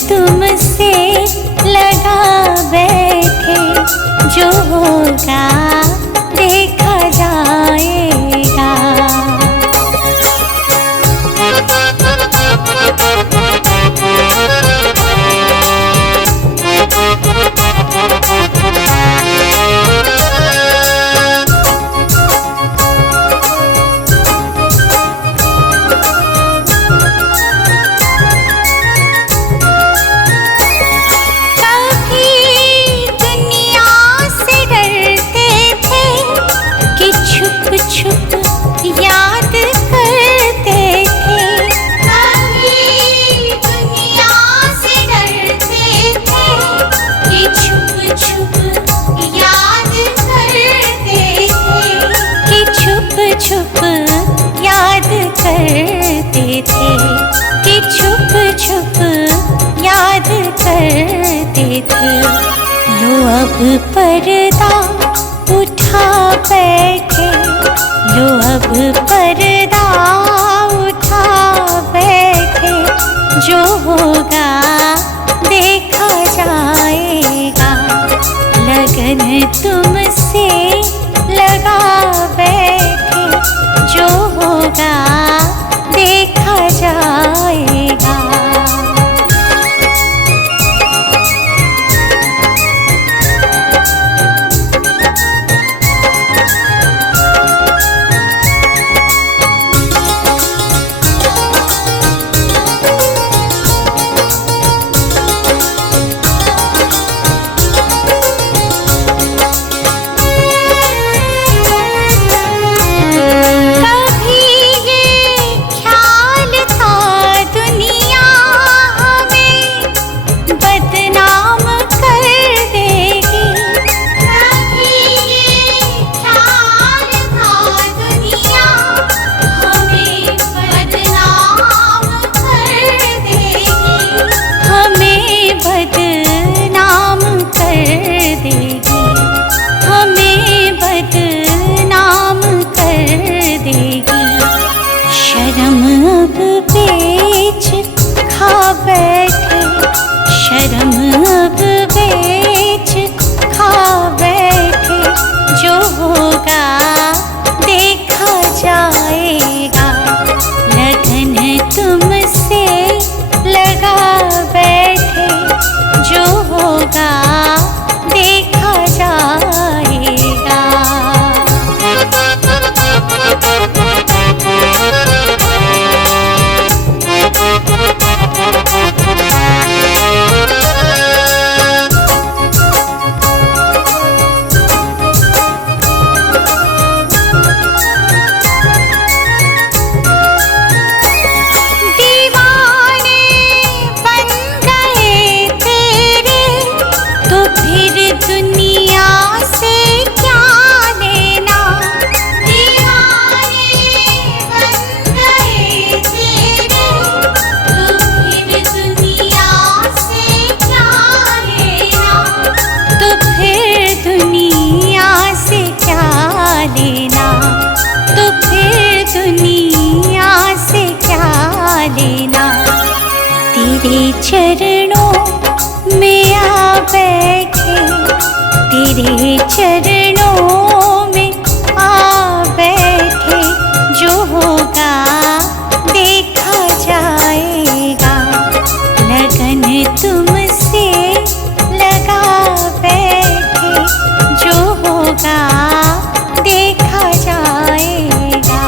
तुमसे लगा बैठे, जो होगा देखा जाएगा। लो अब पर्दा उठा बैठे, लो अब पर्दा उठा बैठे, जो होगा देखा जाएगा। लगन तुमसे लगा बैठे, जो होगा देखा जाएगा। तेरे चरणों में आ बैठे, तेरे चरणों में आ बैठे, जो होगा देखा जाएगा। लगन तुमसे लगा बैठे, जो होगा देखा जाएगा।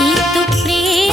ये तो प्रेम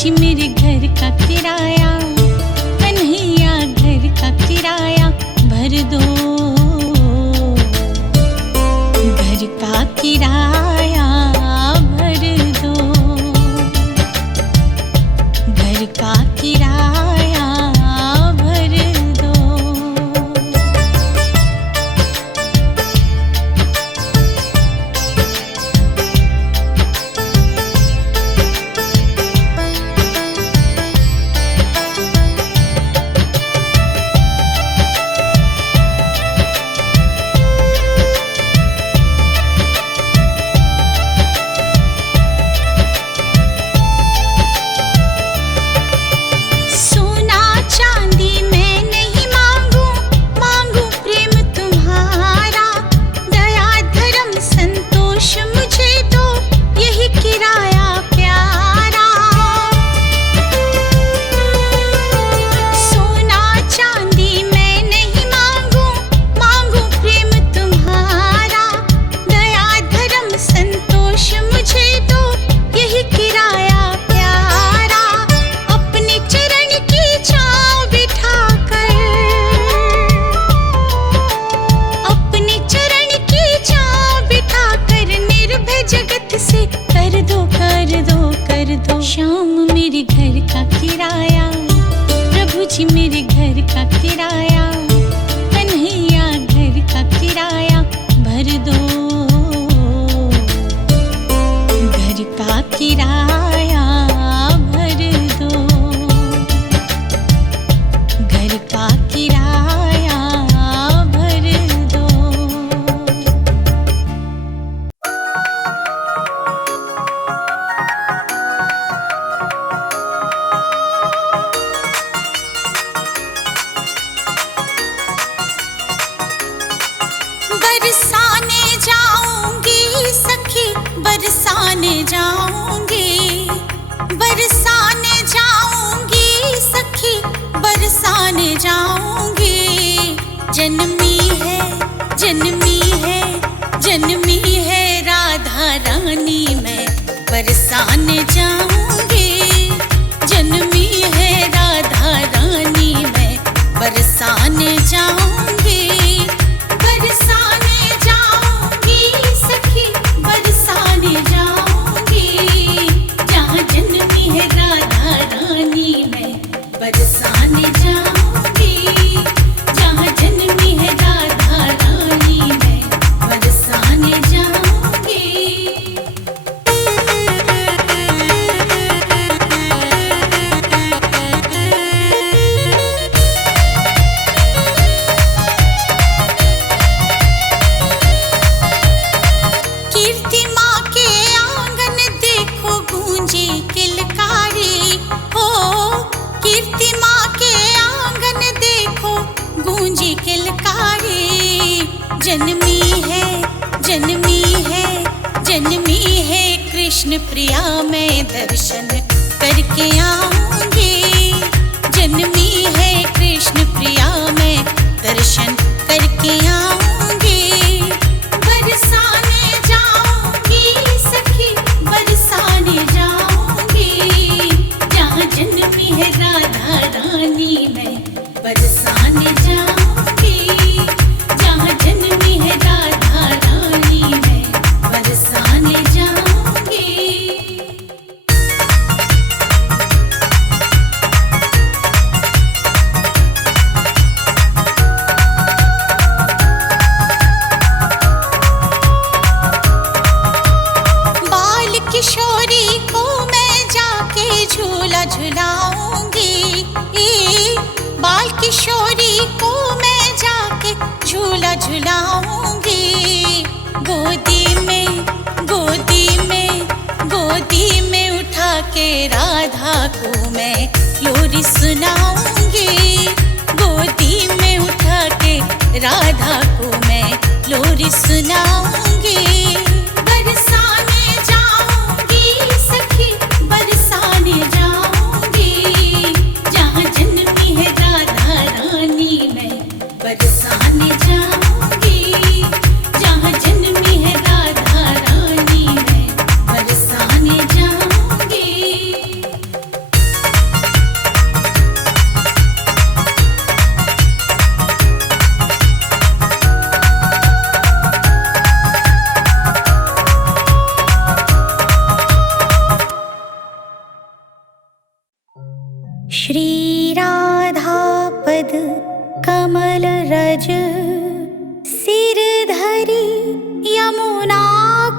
जी मेरे घर का किराया, कन्हैया घर का किराया भर दो, घर का किराया भर दो, घर का किराया भर दो। श्याम मेरे घर का किराया, प्रभु जी मेरे घर का किराया, कन्हैया घर का किराया भर दो, घर का किराया भर दो, घर का किराया भर दो। बरसाने जाऊंगी सखी, बरसाने जाऊंगी, बरसाने जाऊंगी सखी, बरसाने जाऊंगी। जन्मी है, जन्मी है, जन्मी है राधा रानी मैं बरसाने जाऊंगी। जन्मी है राधा रानी मैं बरसाने जाऊंगी। बरसाने जाऊंगी सखी, बरसाने जाऊंगी। जहाँ जन्मी है राधा रानी मैं बरसाने जाऊंगी। जहाँ जन्मी है राधा रानी मैं बरसाने जाऊंगी। जन्मी है, जन्मी है, जन्मी है कृष्ण प्रिया मैं दर्शन करके आऊंगी। जन्मी है कृष्ण प्रिया मैं दर्शन करके आऊंगी। बरसाने जाऊंगी सखी, बरसाने जाऊंगी। जहाँ जन्मी है राधा रानी मैं बरसाने जाऊंगी। जहाँ जन्मी है राधा रानी मैं बरसाने जाऊंगी। बाल किशोरी को मैं जाके झूला झुलाऊंगी। बाल किशोरी को मैं जाके झूला झुलाऊंगी। गोदी में, गोदी में, गोदी में उठा के राधा को मैं लोरी सुनाऊंगी। गोदी में उठा के राधा को मैं लोरी सुनाऊंगी। बरसाने जाऊंगी सखी, बरसाने जाऊंगी। जहाँ जन्मी है राधा रानी मैं बरसाने जाऊंगी। जहाँ जन्मी है राधा रानी मैं बरसाने जाऊंगी। श्री राधा पद कमल रज सिर धरी यमुना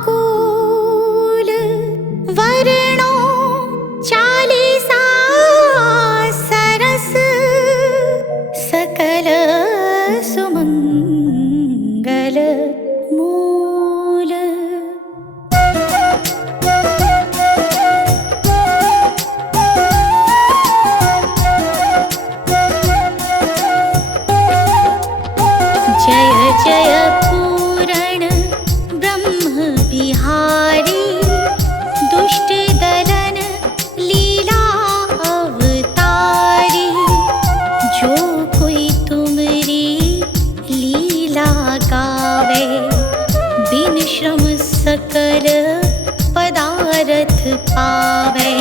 कूल वर्णो चालीसा सरस सकल सुमंगल मूल। जय जय पूरण ब्रह्म बिहारी दुष्ट दलन लीला अवतारी। जो कोई तुमरी लीला गावे बिन श्रम सकल पदारथ पावे।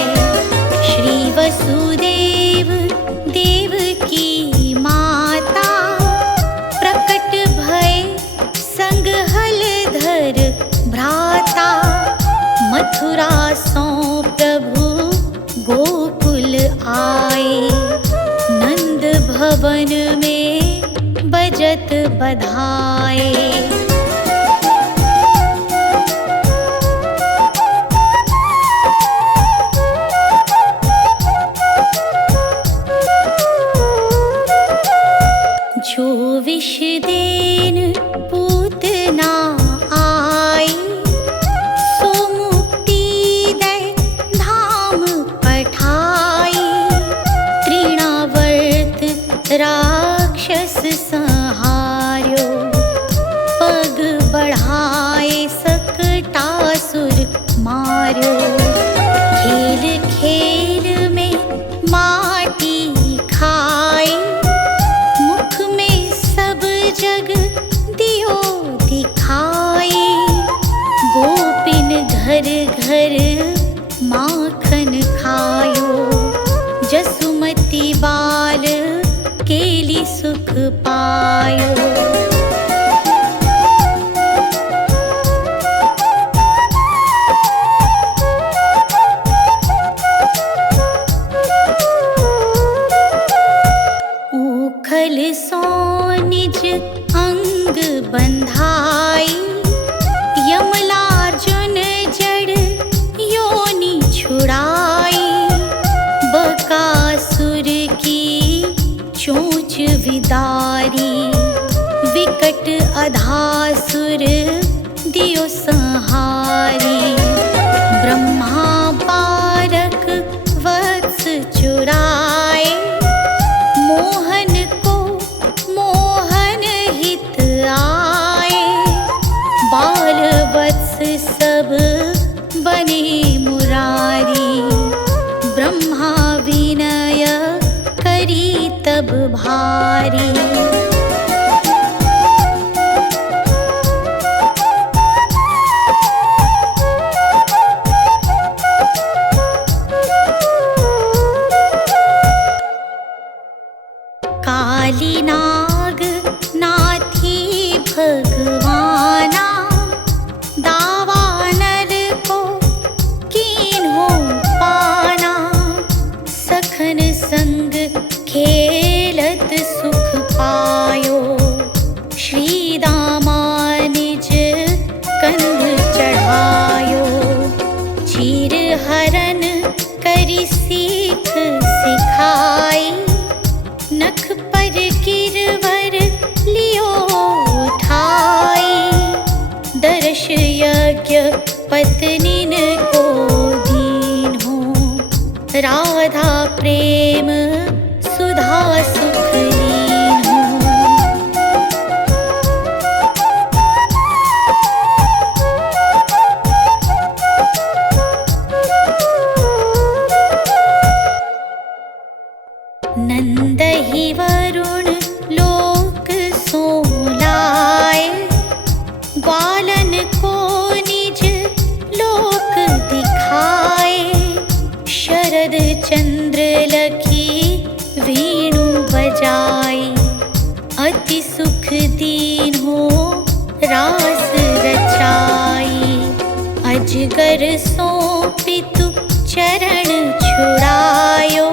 श्री वसुदेव देव की माता प्रकट भय संग हलधर भ्राता। मथुरा सो प्रभु गोकुल आए नंद भवन में बजत बधाए। जो विष देन पूतना आई सो मुक्ति दे धाम पठाई। तृणावर्त राक्षस संहार्यो पग बढ़ाए सकटासुर मार्यो। खेल खेल में माटी खाई मुख में सब जग दियो दिखाई। गोपिन घर घर माखन खायो जसुमती बाल केली सुख पायो। ऊखल सो निज अंग बंधाई यमलार्जुन जड़ योनि छुड़ाई। बकासुर की चोंच विदारी विकट अधासुर दियो संहारी। ब्रह्मा बारक वत्स चुराए मोहन को मोहन हित आए। बाल वत्स सब बने मुरारी ब्रह्मा विनय करी तब भारी। काली नाग नाथी भगवाना दावानल को कीन्हो पाना। सखन संग खेलत सुख पायो श्री दामा निज कंध चढ़ायो। चीर हरन करी सीख सिखाई नख पर गिरवर लियो उठाई। दर्श यज्ञ पत्नीन को दीन्हो राधा प्रेम सुधा सुख लीन्हो। नंद ही वरुण लोक सोलाए ग्वालन को निज लोक दिखाए। शरद चंद्र लखी वीणु बजाई अति सुख दीन्हो रास रचाई। अजगर सो पितु चरण छुड़ायो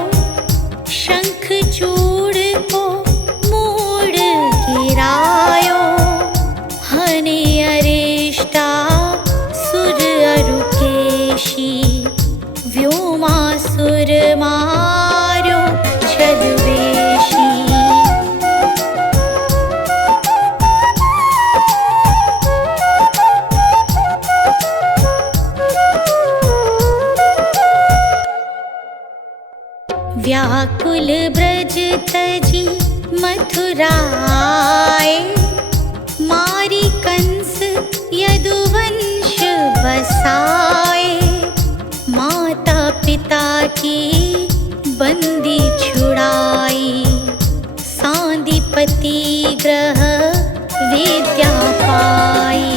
गोकुल ब्रज तजी मथुराए, मारी कंस यदुवंश बसाए। माता पिता की बंदी छुड़ाई, सांदीपति ग्रह विद्या पाई।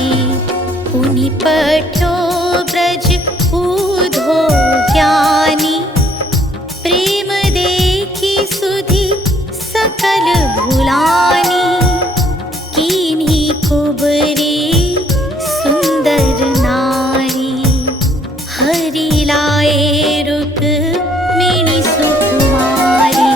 पुनि पठ्यो ब्रज ऊधो ज्ञानी, प्रेम देखी सुधी सकल भुलानी। कीन्ही कुबरी सुंदर नारी, हरि लाए रुक्मिणी सुकुमारी।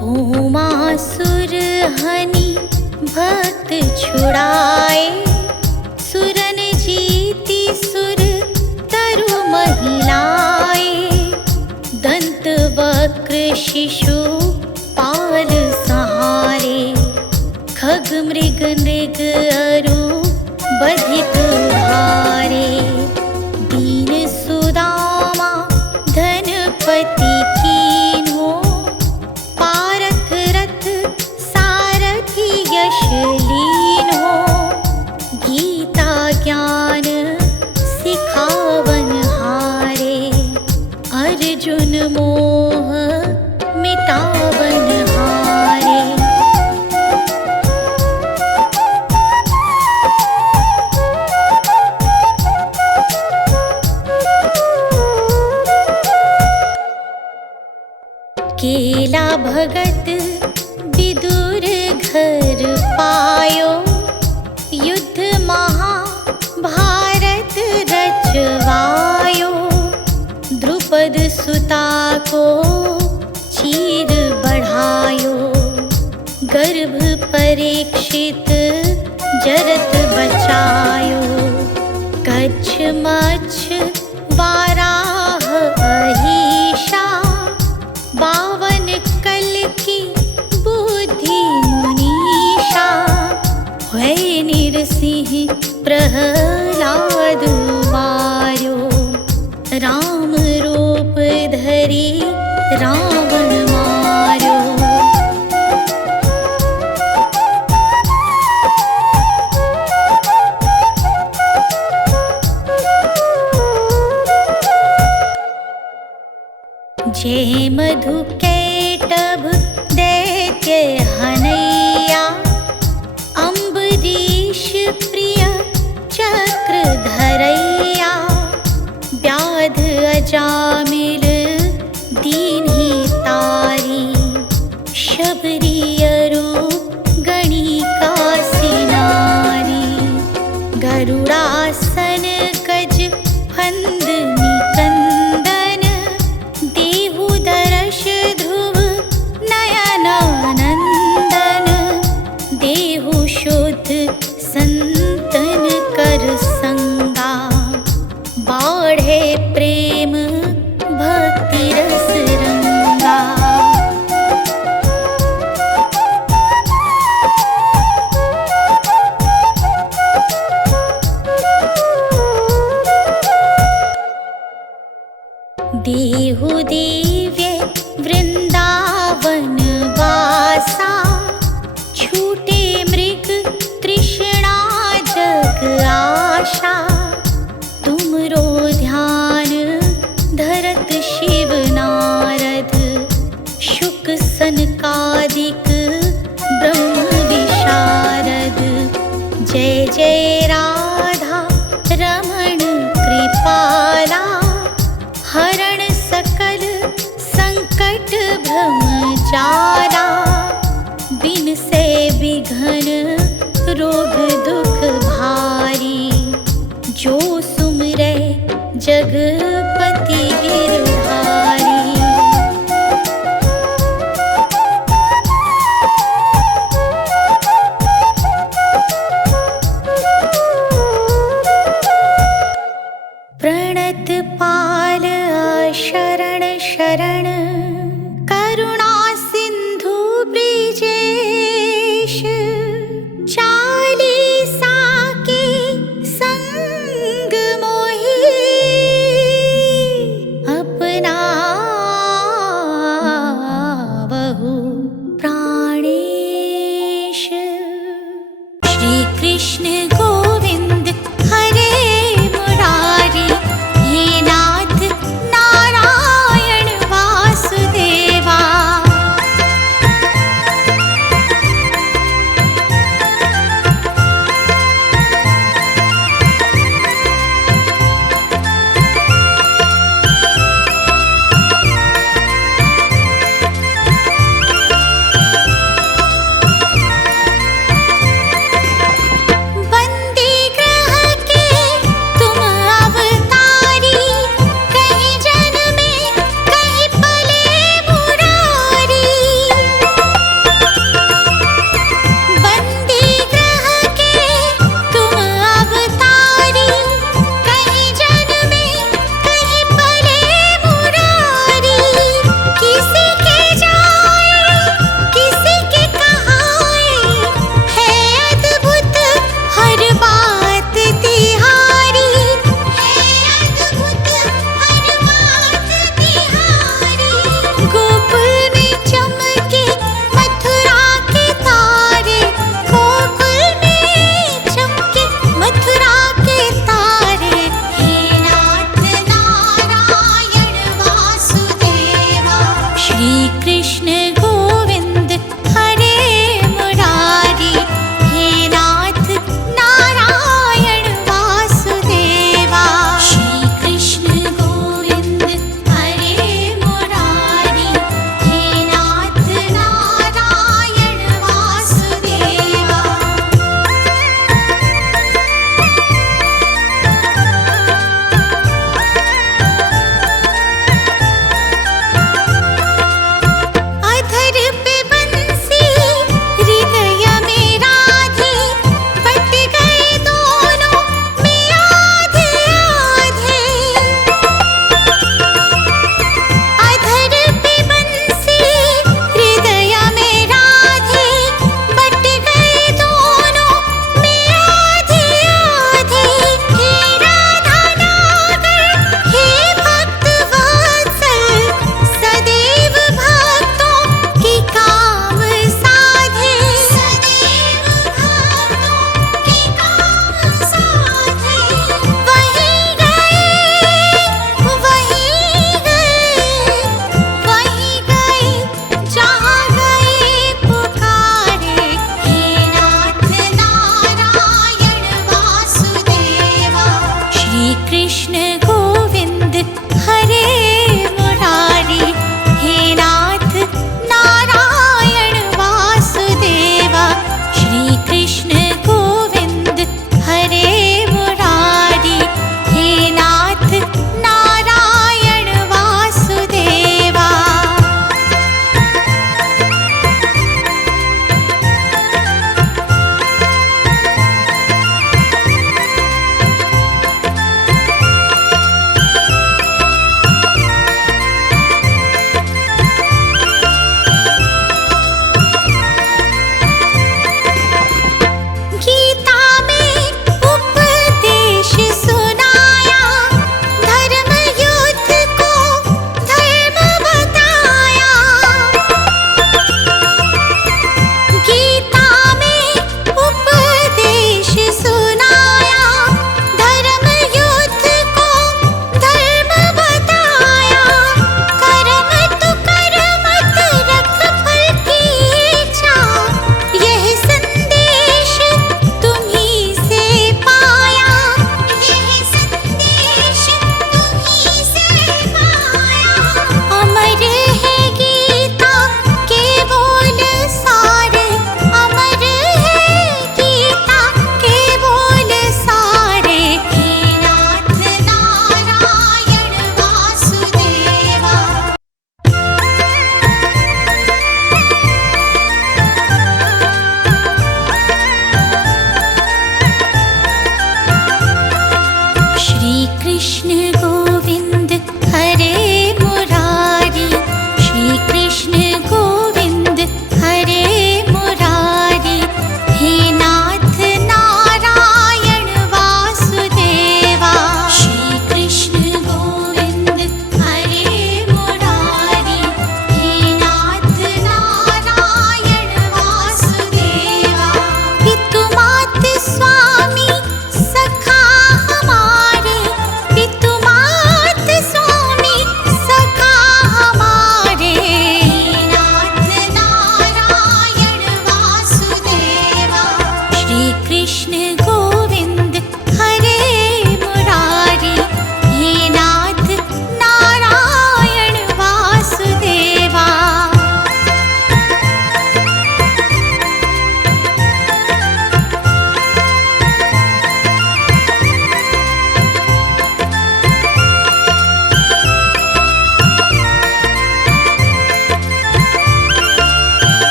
भूमासुर हनि भक्त छुड़ाए, सुरन जीती सुर तरु महिलाए। दंत वक्र शिशु पाल सहारे, खग मृग नृग अरु बधिक भारे। दीन सुदामा धनपति कीन्हो, पारथ रथ सारथि यश लीन्हो। गीता ज्ञान सिखावन हारे, अर्जुन मोह मिटावन हारे। केला भगत विदुर घर पायो, युद्ध महाभारत रचवायो। द्रुपद सुता को चीर बढ़ायो, गर्भ परीक्षित जरत बचायो। कच्छ मच्छ वाराह अहीशा, 52 कल की बुद्धि मुनीषा। है निरसिंह प्रहलाद मार्यो, राम रूप धरी रावण मार्यो। जय मधु कैटभ दैत्य हनैया, अम्बरीश प्रिय चक्र धरैया। व्याध अजामिल दीन्ही तारी, शबरी अरु गणिका सिनारी। गरुड़ासन गज फंद निकंदन, देहु दरश ध्रुव नयनानंदन। देहु शुद्ध संतन कर संगा, बाढ़े प्रेम भक्ति रस रंगा। देहु दिव्य वृंदावन वासा, छूटे मृग तृष्णा जग आशा। तुमरो ध्यान धरत शिव नारद, शुक सनकादिक ब्रह्म विशारद। जय जय राधा रमण कृपाला, हरण सकल संकट भ्रम जाला। बिन से विघन रोग दुख भारी, जो सुमरे जगपति गिरधारी। प्रणत पाल शरण शरण, करुणा सिंधु ब्रिजेश। कृष्ण गो